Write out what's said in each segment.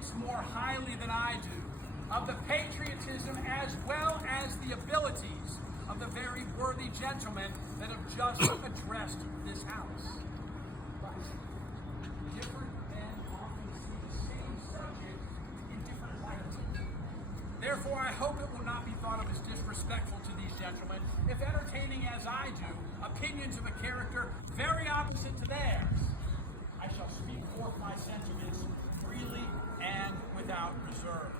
thinks more highly than I do of the patriotism as well as the abilities of the very worthy gentlemen that have just addressed this house. But different men often see the same subject in different lights. Therefore, I hope it will not be thought of as disrespectful to these gentlemen if entertaining as I do opinions of a character very opposite to theirs. I shall speak forth my sentiments freely and without reserve.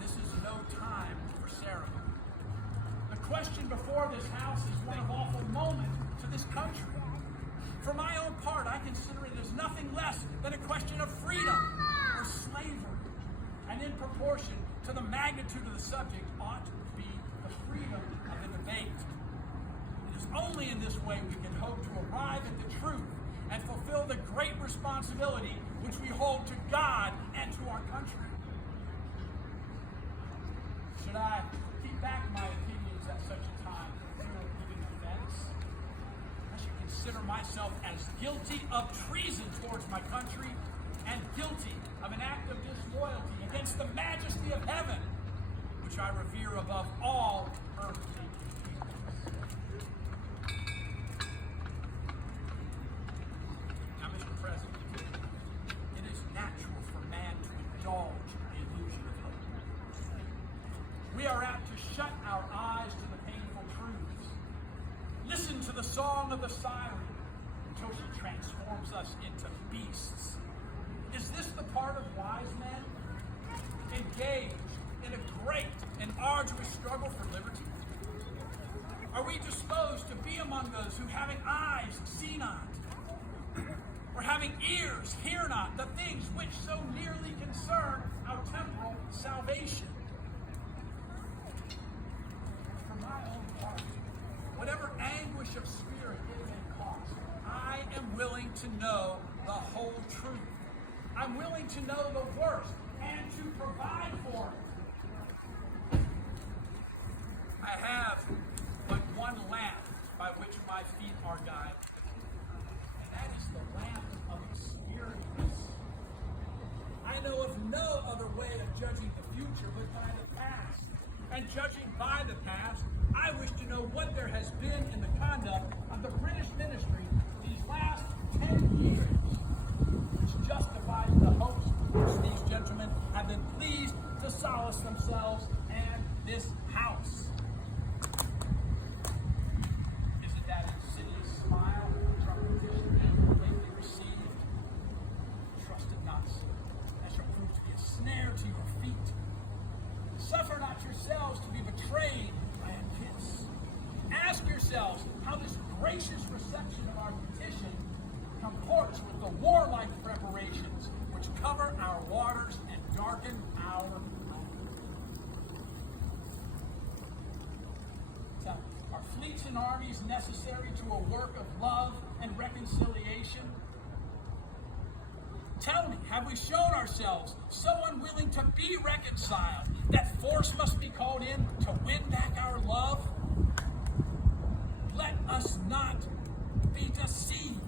This is no time for ceremony. The question before this house is one of awful moment to this country. For my own part, I consider it as nothing less than a question of freedom or slavery. And in proportion to the magnitude of the subject ought to be the freedom of the debate. It is only in this way we can hope to arrive at the truth and fulfill the great responsibility which we hold to God and to our country. Should I keep back my opinions at such a time for fear of giving offense? I should consider myself as guilty of treason towards my country and guilty of an act of disloyalty against the majesty of heaven, which I revere above all earthly kingdoms. Now, Mr. President, it is natural for man to indulge the illusion of hope. We are apt to shut our eyes to the painful truths. Listen to the song of the siren until she transforms us into beasts. Is this the part of wise men? Engaged in a great and arduous struggle for liberty? Are we disposed to be among those who, having eyes, see not, or having ears, hear not, the things which so nearly concern our temporal salvation? For my own part, whatever anguish of spirit it may cost, I am willing to know the whole truth. I'm willing to know the worst and to provide for it. I have but one lamp by which my feet are guided, and that is the lamp of experience. I know of no other way of judging the future but by the past. And judging by the past, I wish to know what there has been in the conduct of the British ministry these last 10 years, which justifies the hopes which these gentlemen have been pleased to solace themselves and this house. Is it that insidious smile from petition lately received? Trust it not, that shall prove to be a snare to your feet. Suffer not yourselves to be betrayed by a kiss. Ask yourselves how this gracious reception of our petition comports with the warlike preparations which cover our waters and darken our land. Tell me, are fleets and armies necessary to a work of love and reconciliation? Tell me, have we shown ourselves so unwilling to be reconciled that force must be called in to win back our love? Let us not be deceived.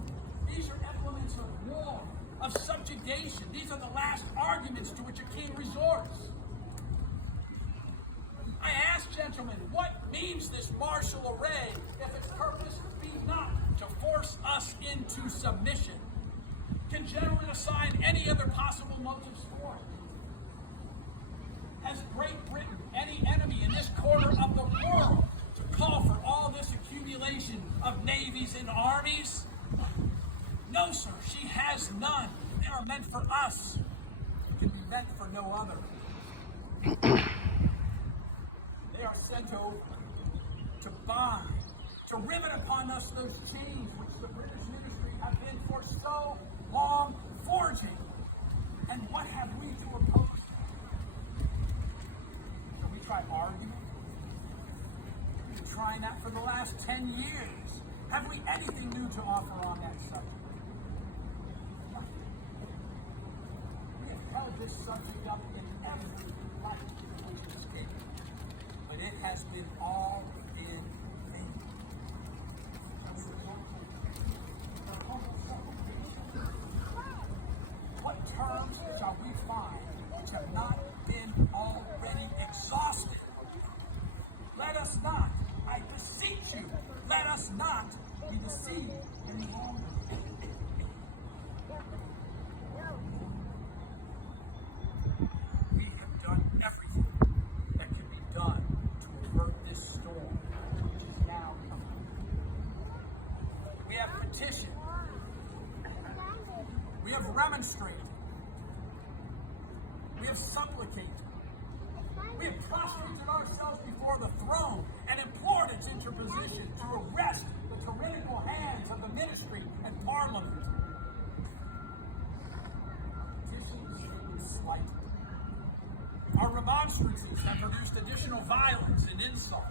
These are implements of war, of subjugation. These are the last arguments to which a king resorts. I ask, gentlemen, what means this martial array if its purpose be not to force us into submission? Can gentlemen assign any other possible motives for it? Has Great Britain any enemy in this corner of the world to call for all this accumulation of navies and armies? No, sir, she has none. They are meant for us. They can be meant for no other. They are sent over to bind, to rivet upon us those chains which the British ministry have been for so long forging. And what have we to oppose? Shall we try argument? We've been trying that for the last 10 years. Have we anything new to offer on that subject? We have held this subject up in every light which is given, but it has been all in vain. terms shall we find which have not been already exhausted. Let us not, I beseech you, let us not be deceived any longer. We have done everything that can be done to avert this storm, which is now coming. We have petitioned. We have remonstrated. We have supplicated. We have prostrated ourselves before the throne and implored its interposition to arrest the tyrannical hands of the ministry and parliament. Petitions have been slighted. Our remonstrances have produced additional violence and insult.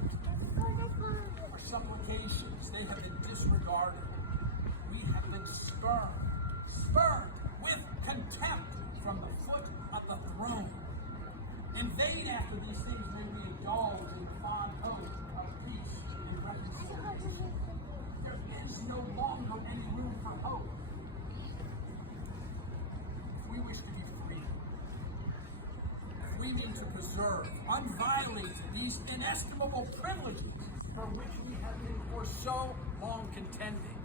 Our supplications, they have been disregarded. We have been spurned with contempt from the foot of the throne. In vain after these things may we indulge in fond hope of peace and reconciliation. There is no longer any room for hope. If we wish to be free, if we need to preserve, unviolated, these inestimable privileges for which we have been for so long contending,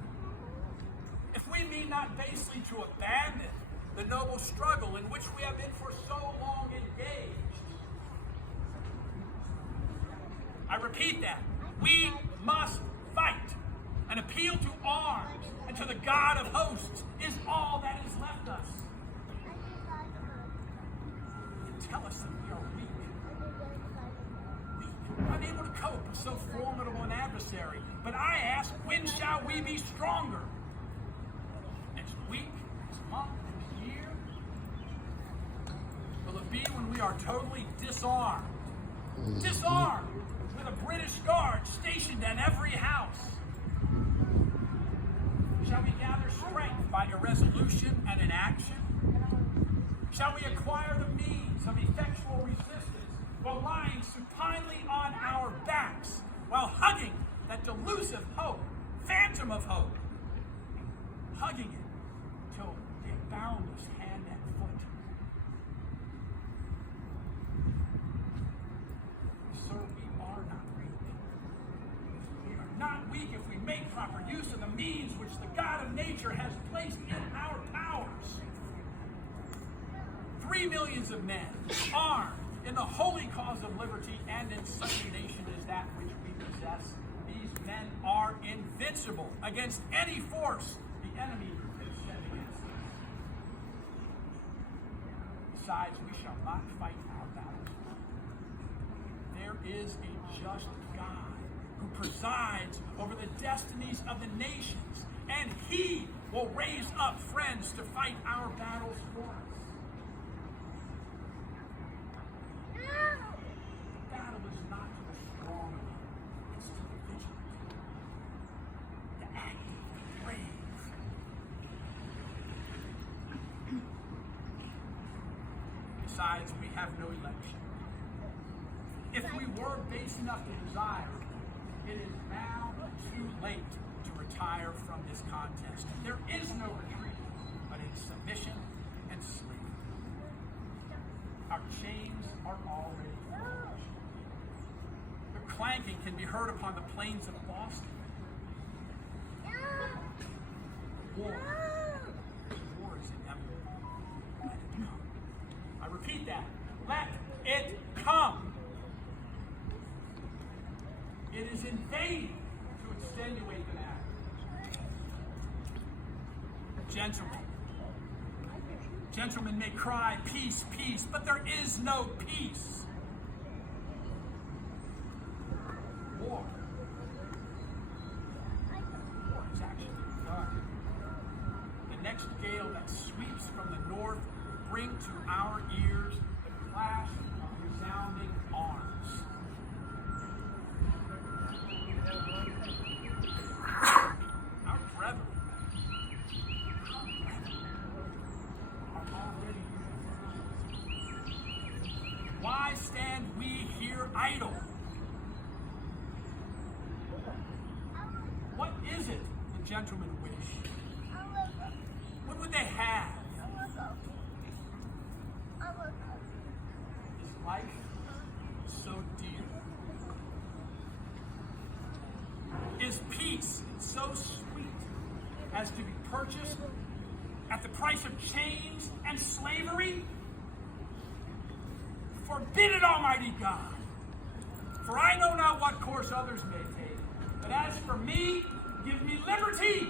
if we mean not basely to abandon the noble struggle in which we have been for so long engaged, I repeat that. We must fight. An appeal to arms and to the God of hosts is all that is left us. You tell us that we are weak, unable to cope with so formidable an adversary. But I ask, when shall we be stronger? Next week, next month, next year? Will it be when we are totally disarmed? Disarmed with a British guard stationed at every house? Shall we gather strength by irresolution and inaction? Shall we acquire the means of effectual resistance while lying supinely on our backs, while hugging that delusive hope, phantom of hope, hugging it till they bound us hand and foot? Sir, we are not weak. We are not weak if we make proper use of the means which the God of nature has placed in our powers. 3 millions of men, armed in the holy cause of liberty and in such a nation as that which we possess. These men are invincible against any force the enemy has set against us. Besides, we shall not fight our battles. There is a just God who presides over the destinies of the nations, and he will raise up friends to fight our battles for us. The battle is not to the strong, it's to the vigilant, the active, the brave. Besides, we have no election. If we were base enough to desire, it is now too late to retire from this contest. There is no retreat, but in submission and slavery. Our chains are already forged. The clanking can be heard upon the plains of Boston. War is inevitable. Let it come. I repeat that. Let it come. It is in vain to extenuate the matter. Gentlemen may cry, peace, peace, but there is no peace. War is actually begun. The next gale that sweeps from the north will bring to our ears the clash of resounding arms. Our brethren are already here. Why stand we here idle? What is it the gentlemen wish? What would they have? life so dear? Is peace so sweet as to be purchased at the price of chains and slavery? Forbid it, Almighty God. For I know not what course others may take, but as for me, give me liberty